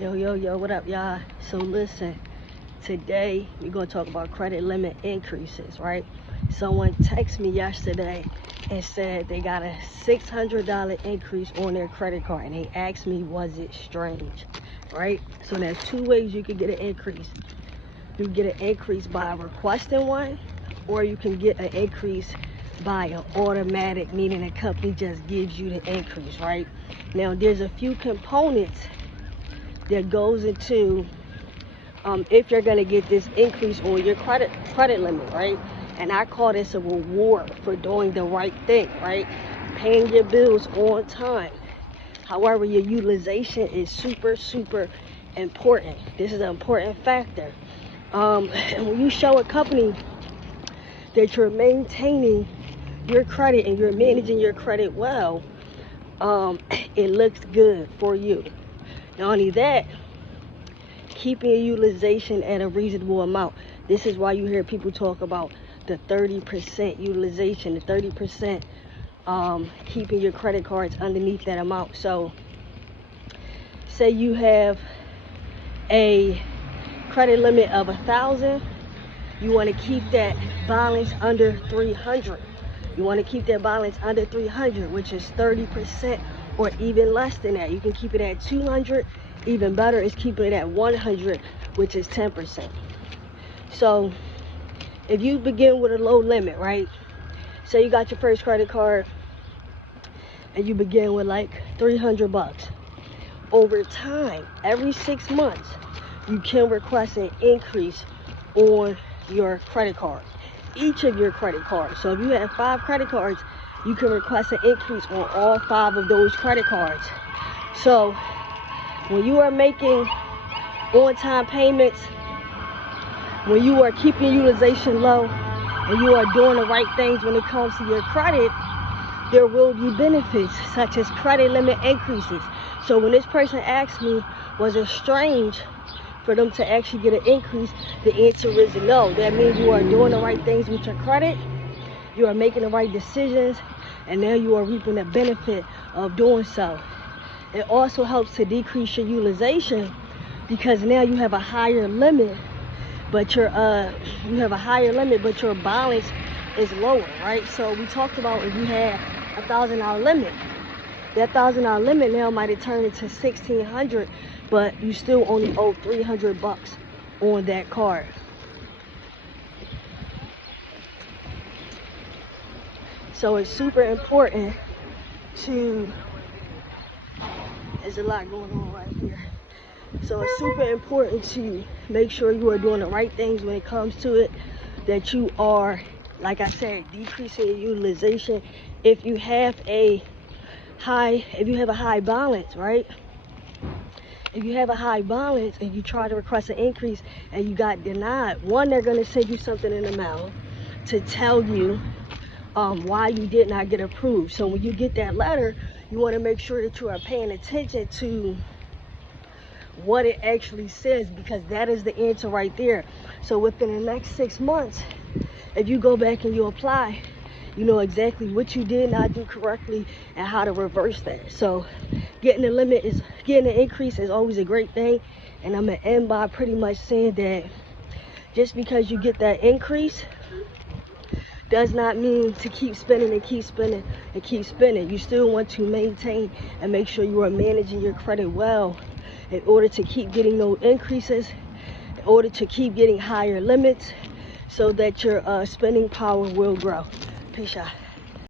Yo, what up, y'all? So listen, today we're gonna talk about credit limit increases, right? Someone texted me yesterday and said they got a $600 increase on their credit card, and they asked me, was it strange, right? So there's two ways you can get an increase. You can get an increase by requesting one, or you can get an increase by an automatic, meaning the company just gives you the increase, right? Now, there's a few components that goes into if you're going to get this increase on your credit limit, right? And I call this a reward for doing the right thing, right? Paying your bills on time. However, your utilization is super important. This is an important factor. When you show a company that you're maintaining your credit and you're managing your credit well, it looks good for you. Not only that, keeping your utilization at a reasonable amount. This is why you hear people talk about the 30% utilization, the 30% keeping your credit cards underneath that amount. So say you have a credit limit of 1,000, you want to keep that balance under 300. You want to keep that balance under 300, which is 30% or even less than that. You can keep it at 200. Even better is keeping it at 100, which is 10%. So if you begin with a low limit, right? Say you got your first credit card and you begin with like 300 bucks. Over time, every 6 months, you can request an increase on your credit card, each of your credit cards. So if you have 5 credit cards, you can request an increase on all 5 of those credit cards. So when you are making on-time payments, when you are keeping utilization low, and you are doing the right things when it comes to your credit, there will be benefits such as credit limit increases. So when this person asked me, was it strange for them to actually get an increase, the answer is no. That means you are doing the right things with your credit, you are making the right decisions, and now you are reaping the benefit of doing so. It also helps to decrease your utilization because now you have a higher limit, but your balance is lower, right? So we talked about if you had $1,000 limit, that $1,000 limit now might have turned into $1,600, but you still only owe 300 bucks on that card. So it's super important to, there's a lot going on right here. So it's super important to make sure you are doing the right things when it comes to it, that you are, like I said, decreasing your utilization. If you have a high balance, right? If you have a high balance and you try to request an increase and you got denied, one, they're going to send you something in the mail to tell you why you did not get approved. So when you get that letter, you want to make sure that you are paying attention to what it actually says, because that is the answer right there. So within the next 6 months, if you go back and you apply, you know exactly what you did not do correctly and how to reverse that. So getting an increase is always a great thing. And I'm gonna end by pretty much saying that just because you get that increase does not mean to keep spending and keep spending and keep spending. You still want to maintain and make sure you are managing your credit well in order to keep getting those increases, in order to keep getting higher limits, so that your spending power will grow. Peace out.